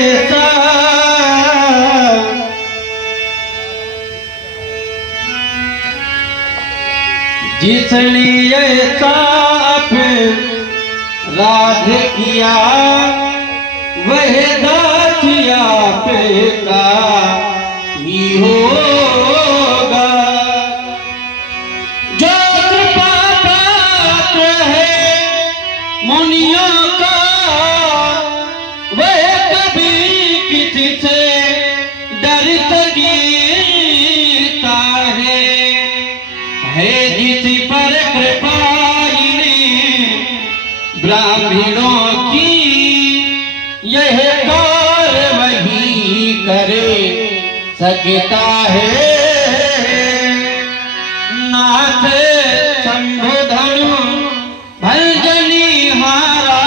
ऐसा जिसने ऐसा अपराध किया वह दासिया पे का ही होगा। जो कृपा पात्र है मुनियों का वह कभी किसी से डरता गिरता है जिस पर कृपा ब्राह्मणों की यह कार्रवाई करे सकता है। नाथ संबोधनु भंजनी हारा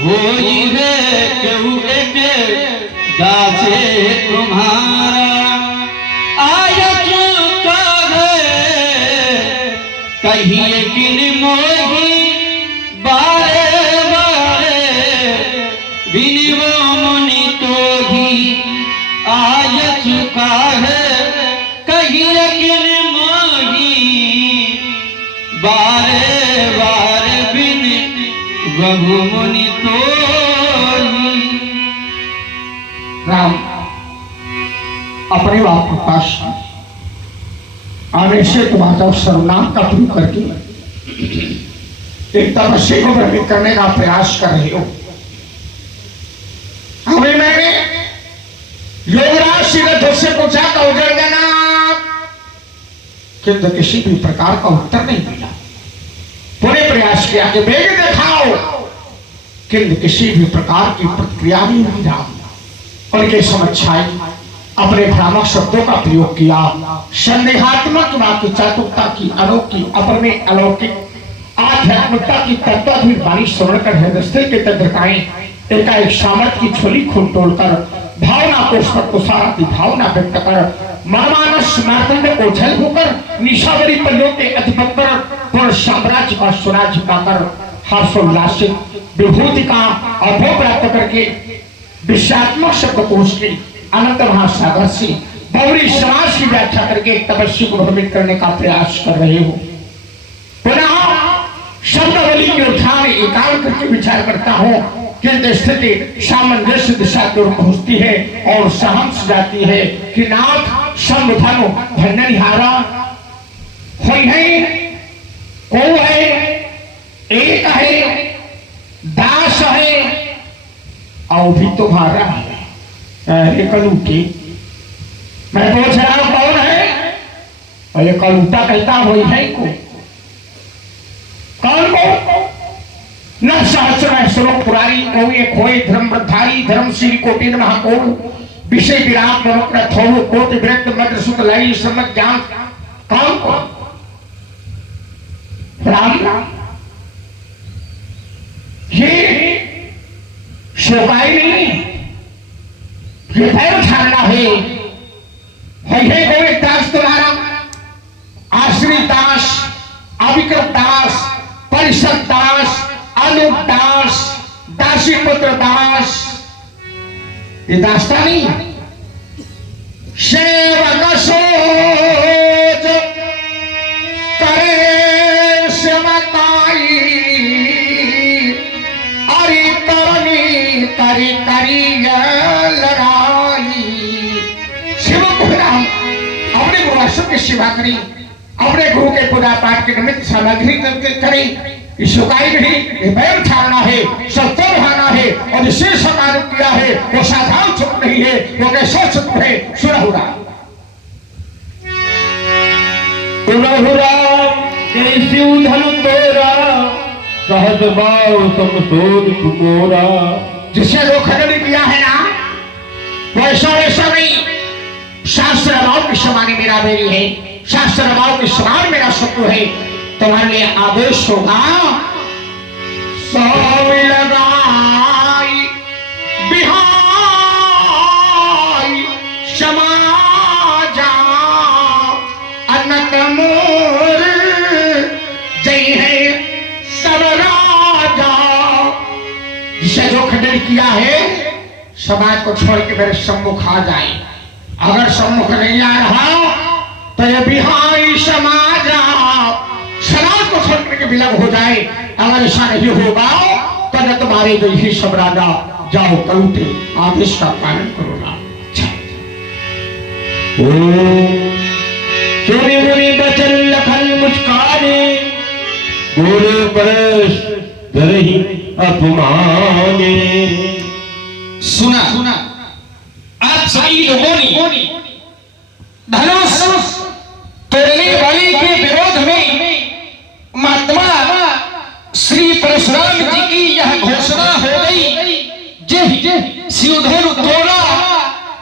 होई है क्यों एक दासे तुम्हारा। आया चुका है कहिए किन मोही बारे बारे बिनवो मुनि तो भी आय चुका है कहिए किन मोही बारे बारे बिन बहु मुनि तो ही। राम अपने बाप प्रकाश आने से तुम्हारा सर्वनाम का प्रयोग करके एक तपस्या को भ्रमित करने का प्रयास कर रहे हो। हमें मैंने योगराज श्रीरथ से पूछा तो उजड़ देना, किंतु किसी भी प्रकार का उत्तर नहीं मिला। पूरे प्रयास किया कि वेग दिखाओ, किंतु किसी भी प्रकार की प्रतिक्रिया नहीं मिली। उनके समझ आई, अपने भ्रामक शब्दों का प्रयोग किया। संदेहात्मक वाक्य चातुकता की अनोखी अपर में अलौकिक आध्यात्मिकता की तत्वाधीन वाणी सुन कर हृदय के तद्रकाएं एकाएक सामर्थ की छोली खोल तोड़कर भावना को सारा भावना व्यक्त कर मनमानस मार्तंड को झल होकर निशावरी पल्लों के अधिपत पर पूर्ण साम्राज्य का स्वराज्य पाकर हर्षोल्लासित विभूति का अभो प्राप्त करके विषयात्मक शब्दकोश के अनंत महासागर से बहुरी समाज की व्याख्या करके एक तपस्या को भ्रमित करने का प्रयास कर रहे हो। पुनः शब्दावली के उठान एकाग्र करके विचार करता हूँ कि स्थिति सामंजस्य दिशा की ओर पहुंचती है और सहंस जाती है कि नाथ संबुधनु भंजनिहारा होई है, को है, एक है, दास है और भी तुम्हारा है। कलूटी मैं पूछ रहा हूं कौन है, और ये कलूटा कहता होई है को कौन को न सहस्र स्वरूप पुरारी को ये खोए धर्म वृद्धारी धर्मशील कोटि नमः को विषय विराट नवक्र थोड़ो कोटि वृत्त मध्य सुख लई समझ ज्ञान कौन को राम ये शोकाई नहीं हृदय उठाना है गोविंद दास तुम्हारा आश्रित दास अविकृत दास परिषद दास अनुप दास दासी पुत्र दास ये दास्ता नहीं सेवक सोच करे सेवकाई अरे करनी करी करी लड़ाई। शिव को राम अपने गुरु की सेवा करी, अपने गुरु के पूजा पाठ के निमित्त सामग्री करी। शुकाई नहीं, बैर उठाना है, सत्य उठाना है और जिससे कार्य किया है वो साधारण सुख नहीं है, वो कैसा सुख है। सुरहुरा कैसी उधन तोरा सहज भाव समतोल तुमोरा। जिसे वो खंडन किया है ना वैसा वैसा नहीं, शास्त्र भाव के समान मेरा बेरी है, शास्त्र भाव के समान मेरा शत्रु है। तुम्हारे लिए आदेश होगा स्वामी लगाई बिहाई समाजा अनक मोर जय है सब राजा। जिसे जो खंडन किया है समाज को छोड़ के मेरे सम्मुख आ जाए। अगर सम्मुख नहीं आ रहा तो ये बिहारी समाज समाज को छोड़ करके विलग हो जाए। अगर ऐसा नहीं होगा तो न तुम्हारे जो ही सब राजा जाओ कलते आदेश का पालन करो ना। सुनी मुनि बचन लखन मुस्काने, बोले परस धरहि अपमाने। सुना आप सभी लोगों ने धनुष तोड़ने वाले के विरोध में महात्मा श्री परशुराम जी की यह घोषणा हो गई, जे शिवधनु तोड़ा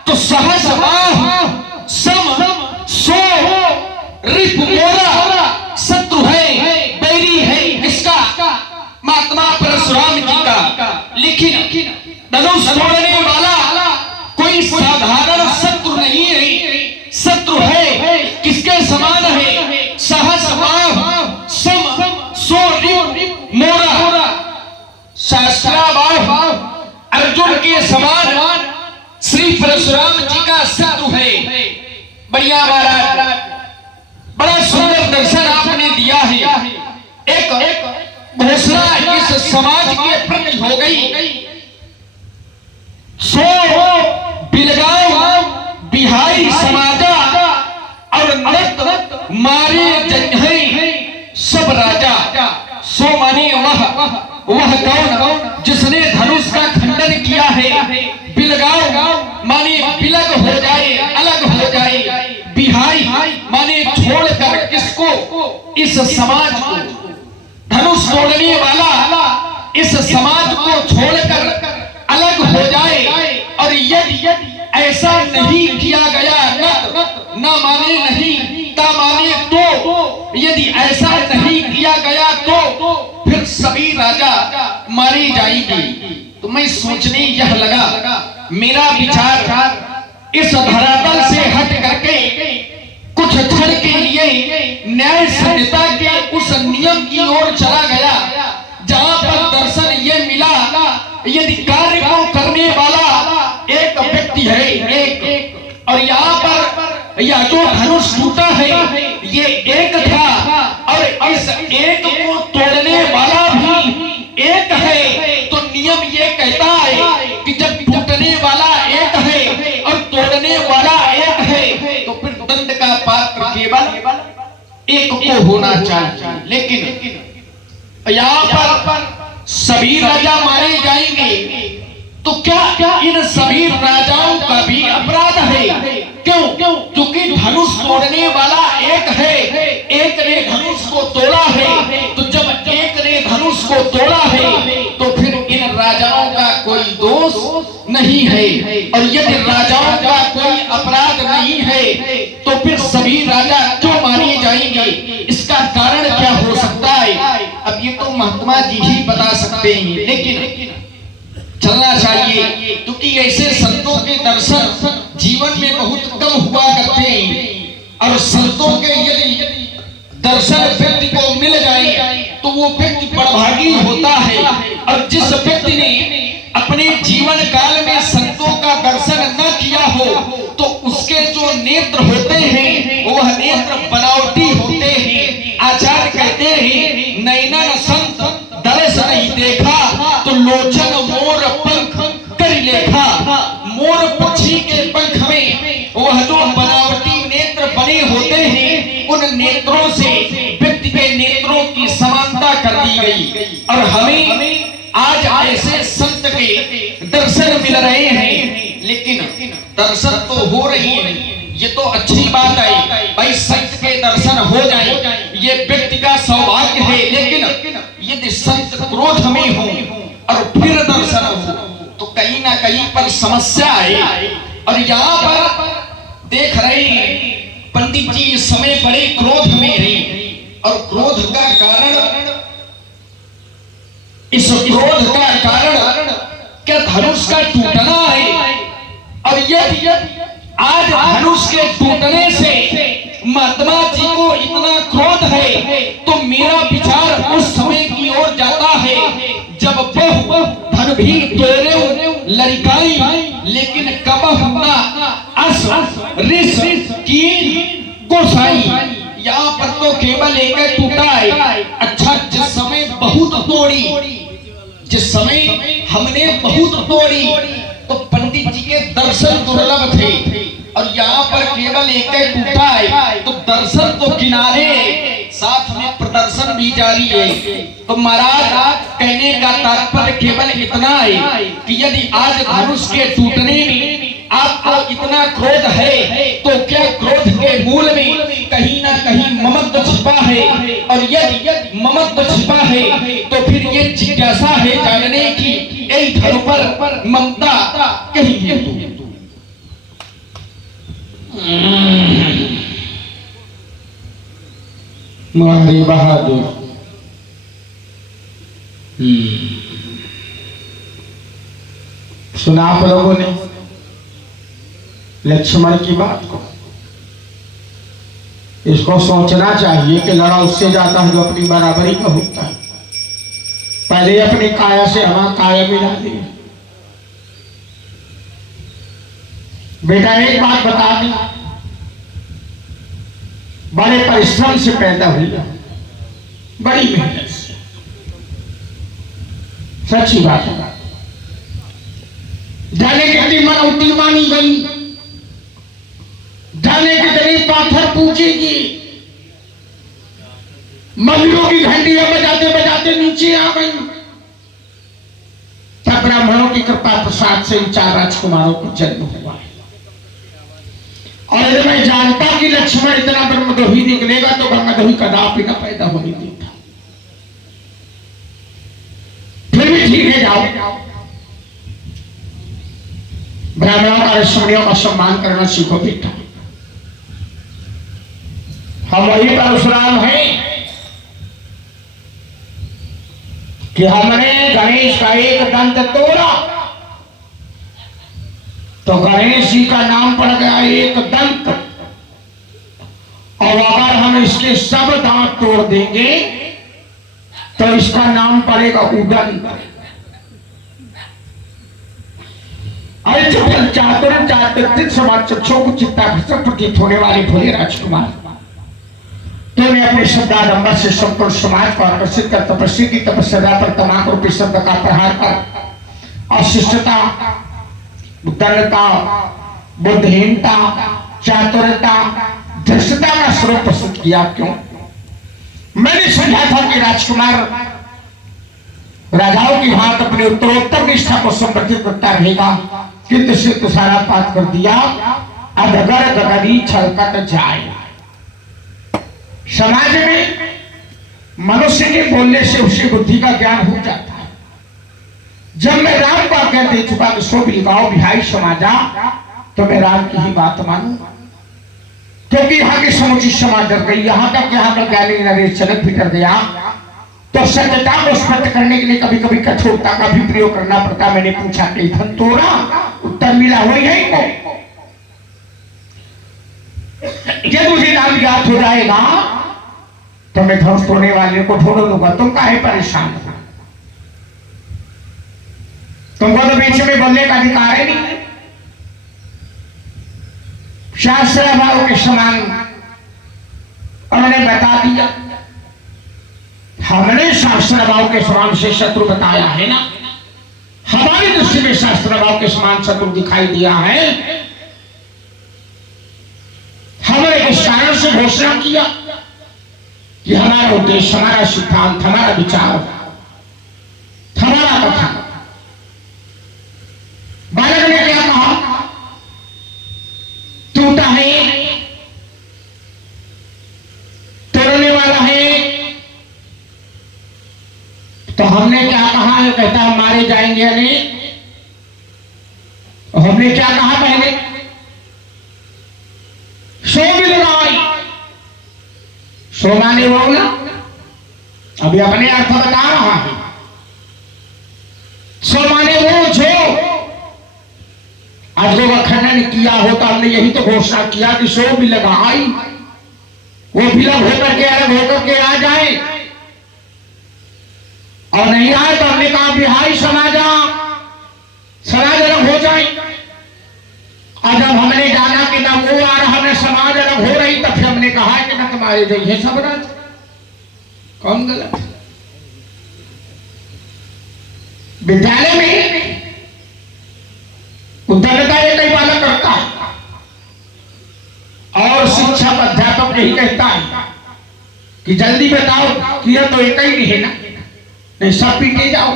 तो सहस बाहु सम सो रिप मोरा, शत्रु है बैरी है इसका महात्मा परशुराम जी का। लेकिन धनुष तोड़ने वाला कोई साधारण शत्रु नहीं है, शत्रु है किसके समान है, सहस बाहु सम सो रिप मोरा, सहस्रा बाहु अर्जुन के समान श्री परशुराम जी का शत्रु है। बढ़िया महाराज, बड़ा सुंदर दर्शन आपने दिया है। एक घोषणा इस समाज के प्रति हो गई। सो बिलगाओ बिहारी समाजा और नत मारे जन्है सब राजा। सो माने वह कौन जिसने धनुष का खंडन किया है। बिलगाओ माने बिलग हो जाए, अलग हो जाए। बिहाई माने छोड़कर किसको, इस समाज को। धनुष तोड़ने वाला इस समाज को छोड़कर अलग हो जाए। और यदि ऐसा नहीं किया गया, न माने नहीं ता माने तो, यदि ऐसा नहीं किया गया तो फिर सभी राजा मारे जाएंगे। तो मैं सोचने यह लगा, मेरा विचार इस धरातल से हट करके कुछ क्षण के लिए न्याय संहिता के उस नियम की ओर चला गया, जहां पर दर्शन ये मिला, यदि कार्य को करने वाला एक व्यक्ति है एक, और यहाँ पर यह जो धनुष टूटा है ये एक था, और इस एक को तोड़ने वाला भी एक है। तो नियम ये कहता है कि जब टूटने वाला एक है और तोड़ने वाला एक है तो फिर दंड का पात्र केवल एक को होना चाहिए। लेकिन यहाँ पर सभी राजा मारे जाएंगे, तो क्या इन सभी राजाओं का भी अपराध है? क्यों? क्योंकि धनुष तोड़ने वाला एक है, एक ने धनुष को तोड़ा है। तो जब एक ने धनुष को तोड़ा है तो फिर इन राजाओं का कोई दोष नहीं है, और यदि राजाओं का कोई अपराध नहीं है तो फिर सभी राजा क्यों मारे जाएंगे? इसका कारण क्या हो सकता है? अब ये तो महात्मा जी ही बता सकते हैं, लेकिन चलना चाहिए, क्योंकि ऐसे संतों के दर्शन जीवन में बहुत कम हुआ करते हैं। और संतों के यदि दर्शन व्यक्ति को मिल जाए तो वो व्यक्ति बड़भागी होता है। और जिस व्यक्ति ने अपने जीवन काल में संतों का दर्शन न किया हो तो उसके जो नेत्र होते हैं वह नेत्र बनावटी होते हैं। आचार्य कहते हैं, नैनन संत दर्श नहीं देखा तो लोचन मोर पंख कर लेखा। मोर पक्षी के पंख में वह जो बनावटी नेत्र बने होते हैं उन नेत्रों से व्यक्ति के नेत्रों की समानता कर दी गई। और हमें आज ऐसे संत के दर्शन मिल रहे हैं, लेकिन दर्शन तो हो रही है, ये तो अच्छी बात है भाई, संत के दर्शन हो जाए ये व्यक्ति का सौभाग्य है। लेकिन यदि संत क्रोध में हो और फिर दर्शन हो तो कहीं ना कहीं पर समस्या है। और यहाँ पर देख रहे हैं पंडित जी इस समय बड़े क्रोध में हैं, और क्रोध का कारण, इस क्रोध का कारण क्या धनुष का टूटना है? और यदि आज धनुष के टूटने से महात्मा जी को इतना क्रोध है तो मेरा विचार उस समय की ओर जाता है जब बहु भी तोरे लड़काई लेकिन कबह ना अस रिस की गोसाई। यहाँ पर तो केवल एक टूटा है। अच्छा, जिस समय बहुत तोड़ी, जिस समय हमने बहुत तोड़ी तो पंडित जी के दर्शन दुर्लभ थे, और यहाँ पर केवल एक टूटा है तो दर्शन तो किनारे, साथ में प्रदर्शन भी जारी है। तो महाराज कहने का तात्पर्य केवल इतना है कि यदि आज धनुष के टूटने में आपको इतना क्रोध है तो क्या क्रोध के मूल में कहीं ना कहीं ममत्व छिपा है, और यदि ममत्व छिपा है तो फिर ये जिज्ञासा है जानने की यही धनु पर ममता कहीं है तो। मारी बहादुर सुना आप लोगों ने लक्ष्मण की बात को। इसको सोचना चाहिए कि लड़ा उससे जाता है जो अपनी बराबरी का होता है। पहले अपनी काया से हमारा काया मिला दी। बेटा एक बात बता दी, बड़े परिश्रम से पैदा हुई, बड़ी मेहनत से, सच्ची बात है। जाने की मनौती मानी गई, जाने की गरीब पाथर पूछेगी, मंदिरों की घंटियां बजाते बजाते नीचे आ गई। तब ब्राह्मणों की कृपा प्रसाद से इन 4 राजकुमारों को जन्म हुआ है। और यदि मैं जानता कि लक्ष्मण इतना ब्रह्मदोही निकलेगा तो ब्रह्मदोही कदापि न पैदा होने देता। फिर भी ठीक है, जाओ ब्राह्मणों का ऋषियों का सम्मान करना सीखो बेटा। हम वही परशुराम हैं कि हमने गणेश का एक दंत तोड़ा तो गणेश जी का नाम पड़ गया एक दंत, और अगर हम इसके सब दांत तोड़ देंगे तो इसका नाम पड़ेगा उदंत। चातुर चातुर्थिक समाज चक्षुओं को चित्ताकर्षक प्रतीत होने वाले भोले राजकुमार, तूने अपने शब्दाडंबर से संपूर्ण समाज को आकर्षित कर तपस्या की तपस्या पर तमाम रूपी शब्द का प्रहार कर अशिष्टता, उदारता, बुद्धिहीनता, चातुरता, धृष्टता का स्वरूप प्रस्तुत किया। क्यों? मैंने समझा था कि राजकुमार राजाओं की हाथ अपने उत्तरोत्तर निष्ठा को संवर्धित करता रहेगा, किंतु से तो सारा पात कर दिया। अब अगर गगरी छलकट जाए, समाज में मनुष्य के बोलने से उसे बुद्धि का ज्ञान हो जाता है। जब मैं राम को आज्ञा दे चुका कि सो बिलगाओ बिहाई समाजा, तो मैं राम की ही बात मानू, क्योंकि यहाँ की समुची समाज डर गई। यहाँ तक यहाँ का ज्ञानी नरेश चलक भी डर गया। तो सत्यता को स्पष्ट करने के लिए कभी कभी कठोरता का भी प्रयोग करना पड़ता। मैंने पूछा कि धन तोड़ा, उत्तर मिला हो यही को। जब मुझे नाम याद हो जाएगा तो मैं धनुष तोड़ने वाले को ढूंढ लूंगा। तुम काहे परेशान हो? तुमको तो बीच में बोलने का अधिकार ही नहीं। शास्त्र भाव के समान उन्होंने बता दिया। हमने शास्त्र भाव के समान से शत्रु बताया है ना, हमारी दृष्टि में शास्त्र भाव के समान शत्रु दिखाई दिया है। हमने इस कारण से घोषणा किया कि हमारा उद्देश्य, हमारा सिद्धांत, हमारा विचार, हमारा कथन। बालक ने क्या कहा? टूटा है, तोड़ने वाला है। तो हमने क्या कहा है? कहता हम मारे जाएंगे नहीं। हमने क्या कहा पहले? सो भी लगाई, सो माने वो ना, अभी अपने अर्थ बता रहा है। सो माने वो जो अजो का खंडन किया होता, हमने यही तो घोषणा किया कि सो भी लगाई, वो विलग होकर के अलग होकर के आ जाए, और नहीं आए तो हमने कहा बिहाई समाजा समाज अलग हो जाए। और जब हमने जाना कि ना वो आ रहा न समाज अलग हो रही, तब फिर हमने कहा कि ना तुम्हारे जो ये सब राज कौन गलत है। विद्यालय में उत्तरदायी कई बालक करता है और शिक्षक अध्यापक यही कहता है कि जल्दी बताओ कि यह तो एक ही नहीं है ना, नहीं सब पीटे जाओ।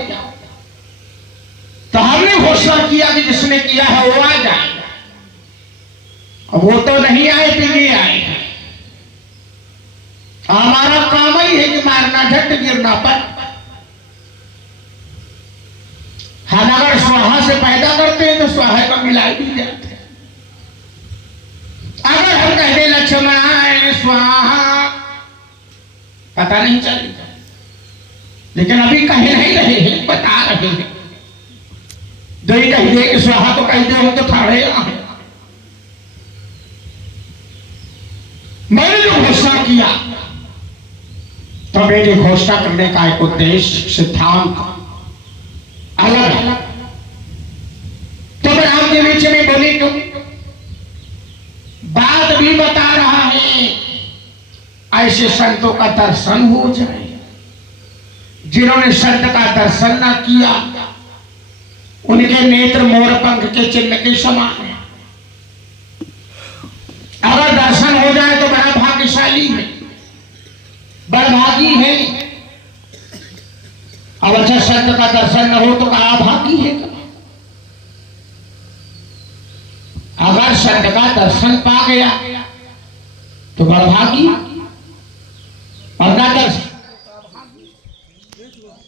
तो हमने घोषणा किया कि जिसने किया है वो आ जाए। अब वो तो नहीं आए तो ये आए। हमारा काम ही है कि मारना झट गिरना पर। हम अगर स्वाहा से पैदा करते हैं तो स्वाहा का मिला भी जाते हैं। अगर हम कहते लक्ष्मणाय स्वाहा, पता नहीं चलेगा। लेकिन अभी कह नहीं रहे हैं, बता रहे हैं। जो ही कह दे कि स्वाहा तो कहते हो तो थाड़े मैंने जो घोषणा किया, तो मेरे घोषणा करने का एक उद्देश्य सिद्धांत अलग है। तो मैं आपके बीच में बोली क्यों? बात भी बता रहा है, ऐसे संतों का दर्शन हो जाए जिन्होंने संत का दर्शन ना किया, उनके नेत्र मोर पंख के चिन्ह के समान है। अगर दर्शन हो जाए तो बड़ा भाग्यशाली है, बड़भागी है। अब अच्छा संत का दर्शन न हो तो कहा भागी है। अगर संत का दर्शन पा गया तो बड़भागी, और ना